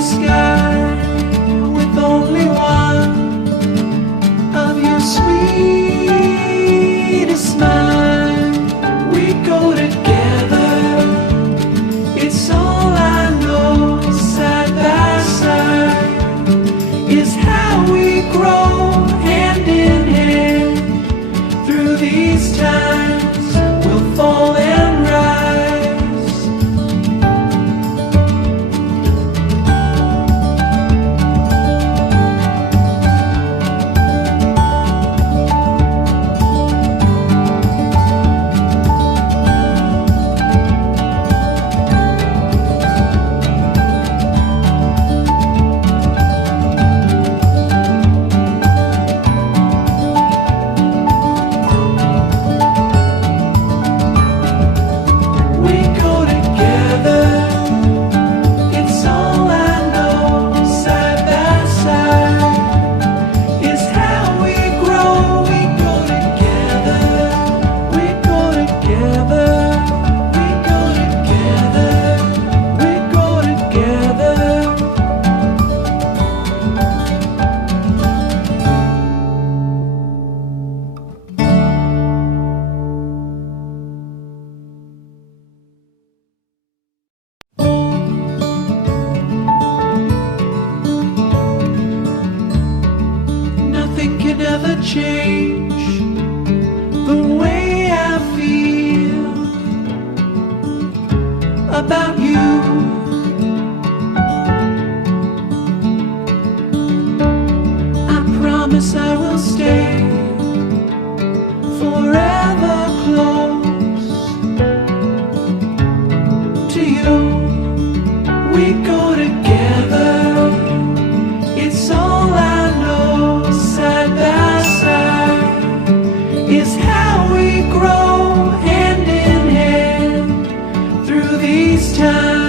sky with only one of your sweetest smile. We go together, it's all I know. Side by side is how we grow, hand in hand. Through these times we'll fall and rise. Nothing can ever change the way I feel about you. I promise I will stay forever close to you. We go together, it's all I know. Side by side is how we grow, hand in hand. Through these times